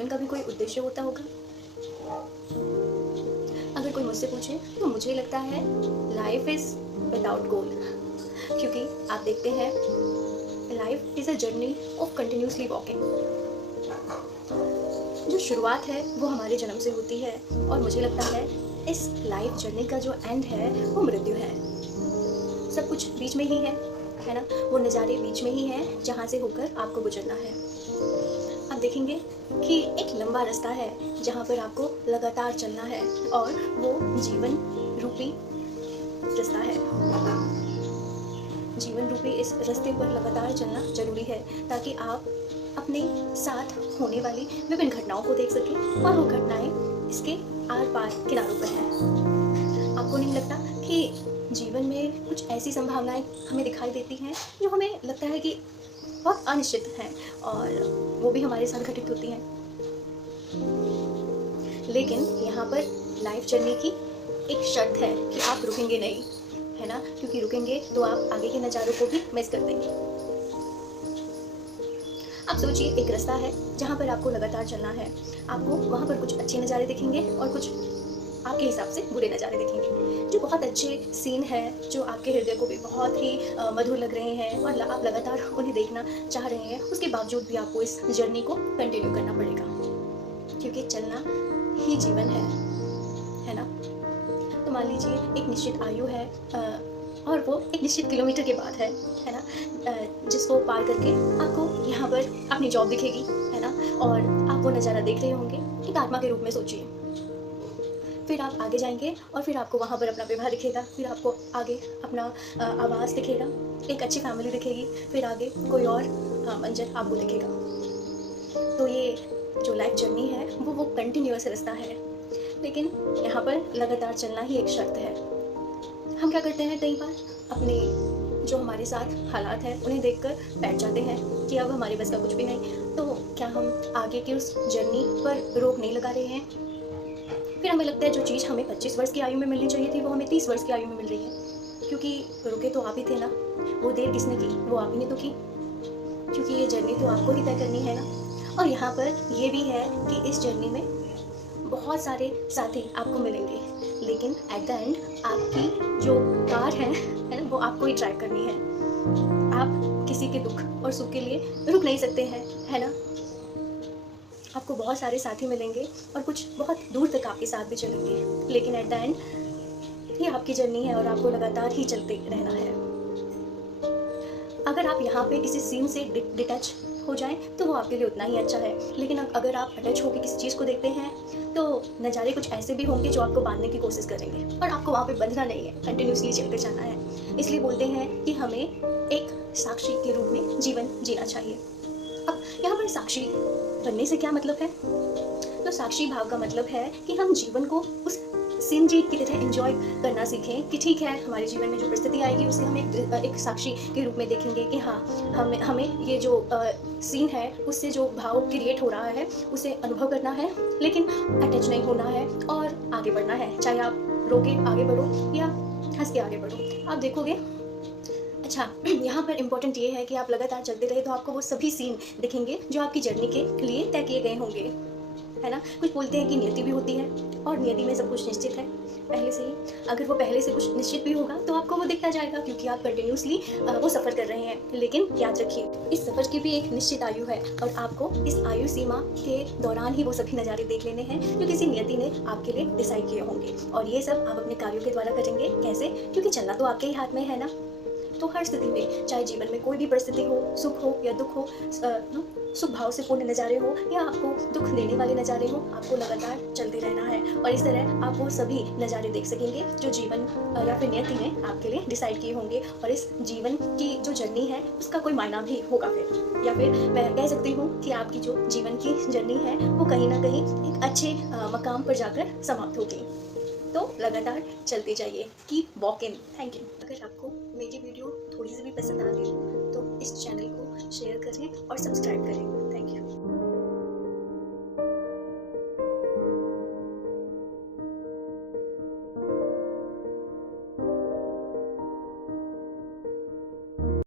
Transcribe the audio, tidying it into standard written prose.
जीवन का भी कोई उद्देश्य होता होगा? अगर कोई मुझसे पूछे तो मुझे लगता है लाइफ इज़ विदाउट गोल, क्योंकि आप देखते हैं life is a journey of continuously walking. जो शुरुआत है वो हमारे जन्म से होती है, और मुझे लगता है इस लाइफ जर्नी का जो एंड है वो मृत्यु है। सब कुछ बीच में ही है ना? वो नज़ारे बीच में ही हैं जहाँ से होकर आपको गुजरना है। आप देखेंगे कि एक लंबा रास्ता है जहाँ पर आपको लगातार चलना है, और वो जीवन रूपी रास्ता है। जीवन रूपी इस रास्ते पर लगातार चलना जरूरी है, ताकि आप अपने साथ होने वाली विभिन्न घटनाओं को देख सकें, और वो घटनाएं इसके आर पार किनारों पर हैं। आपको नहीं लगता कि जीवन में कुछ ऐसी संभावनाएं हमें दिखाई देती हैं जो हमें लगता है कि बहुत अनिश्चित हैं, और वो भी हमारे साथ घटित होती हैं? लेकिन यहाँ पर लाइफ जर्नी की एक शर्त है कि आप रुकेंगे नहीं, है ना? क्योंकि रुकेंगे तो आप आगे के नज़ारों को भी मिस कर देंगे। आप सोचिए, एक रास्ता है जहाँ पर आपको लगातार चलना है। आपको वहाँ पर कुछ अच्छे नज़ारे दिखेंगे और कुछ आपके हिसाब से बुरे नज़ारे दिखेंगे। जो बहुत अच्छे सीन है, जो आपके हृदय को भी बहुत ही मधुर लग रहे हैं, और आप लगातार उन्हें देखना चाह रहे हैं, उसके बावजूद भी आपको इस जर्नी को कंटिन्यू करना पड़ेगा, क्योंकि चलना ही जीवन है ना? तो मान लीजिए एक निश्चित आयु है, और वो एक निश्चित किलोमीटर के बाद है ना? जिसको पार करके आपको यहाँ पर अपनी जॉब दिखेगी, है ना? और आप वो नज़ारा देख रहे होंगे एक आत्मा के रूप में। सोचिए, फिर आप आगे जाएंगे और फिर आपको वहाँ पर अपना विवाह दिखेगा, फिर आपको आगे अपना आवास दिखेगा, एक अच्छी फैमिली दिखेगी, फिर आगे कोई और मंजिल आपको दिखेगा। तो ये जो लाइफ जर्नी है वो कंटिन्यूअस रास्ता है, लेकिन यहाँ पर लगातार चलना ही एक शर्त है। हम क्या करते हैं, कई बार अपने जो हमारे साथ हालात हैं उन्हें देखकर बैठ जाते हैं कि अब हमारे बस का कुछ भी नहीं। तो क्या हम आगे की उस जर्नी पर रोक नहीं लगा रहे हैं? फिर हमें लगता है जो चीज़ हमें 25 वर्ष की आयु में मिलनी चाहिए थी वो हमें 30 वर्ष की आयु में मिल रही है, क्योंकि रुके तो आप ही थे ना। वो देर किसने की? वो आप ही ने तो की, क्योंकि ये जर्नी तो आपको ही तय करनी है ना। और यहाँ पर ये भी है कि इस जर्नी में बहुत सारे साथी आपको मिलेंगे, लेकिन एट द एंड आपकी जो कार है ना, वो आपको ही ड्राइव करनी है। आप किसी के दुख और सुख के लिए रुक नहीं सकते हैं, है ना? आपको बहुत सारे साथी मिलेंगे और कुछ बहुत दूर तक आपके साथ भी चलेंगे, लेकिन एट द एंड ये आपकी जर्नी है और आपको लगातार ही चलते रहना है। अगर आप यहाँ पे किसी सीन से डिटैच हो जाएं तो वो आपके लिए उतना ही अच्छा है, लेकिन अगर आप अटैच होकर किसी चीज़ को देखते हैं तो नज़ारे कुछ ऐसे भी होंगे जो आपको बांधने की कोशिश करेंगे, और आपको वहाँ पे बंधना नहीं है, कंटिन्यूसली चलते जाना है। इसलिए बोलते हैं कि हमें एक साक्षी के रूप में जीवन जीना चाहिए। अब यहाँ पर साक्षी बनने से क्या मतलब है? तो साक्षी भाव का मतलब है कि हम जीवन को उस सीन जी की तरह एंजॉय करना सीखें, कि ठीक है, हमारे जीवन में जो परिस्थिति आएगी उसे हम एक साक्षी के रूप में देखेंगे कि हाँ, हमें ये जो सीन है उससे जो भाव क्रिएट हो रहा है उसे अनुभव करना है, लेकिन अटैच नहीं होना है और आगे बढ़ना है। चाहे आप रो के आगे बढ़ो या हंस के आगे बढ़ो, आप देखोगे। अच्छा, यहाँ पर इम्पोर्टेंट ये है कि आप लगातार चलते रहे तो आपको वो सभी सीन दिखेंगे जो आपकी जर्नी के लिए तय किए गए होंगे, है ना? कुछ बोलते हैं कि नियति भी होती है, और नियति में सब कुछ निश्चित है पहले से ही। अगर वो पहले से कुछ निश्चित भी होगा तो आपको वो दिखता जाएगा, क्योंकि आप कंटिन्यूसली वो सफ़र कर रहे हैं। लेकिन याद रखिए, इस सफ़र की भी एक निश्चित आयु है, और आपको इस आयु सीमा के दौरान ही वो सभी नज़ारे देख लेने हैं जो किसी नियति ने आपके लिए डिसाइड किए होंगे। और ये सब आप अपने कार्यों के द्वारा करेंगे। कैसे? क्योंकि चलना तो आपके ही हाथ में है ना। तो हर स्थिति में, चाहे जीवन में कोई भी परिस्थिति हो, सुख हो या दुख हो, सुख भाव से पूर्ण नज़ारे हो या आपको दुख देने वाले नज़ारे हो, आपको लगातार चलते रहना है, और इस तरह आप वो सभी नज़ारे देख सकेंगे जो जीवन या फिर नियति ने आपके लिए डिसाइड किए होंगे। और इस जीवन की जो जर्नी है उसका कोई मायना भी होगा फिर, या फिर मैं कह सकती हूँ कि आपकी जो जीवन की जर्नी है वो कहीं ना कहीं एक अच्छे मकाम पर जाकर समाप्त होगी। तो लगातार चलते जाइए, कीप वॉकिंग। Thank you. अगर आपको मेरी वीडियो थोड़ी सी भी पसंद आ रही हो तो इस चैनल को शेयर करें और सब्सक्राइब करें।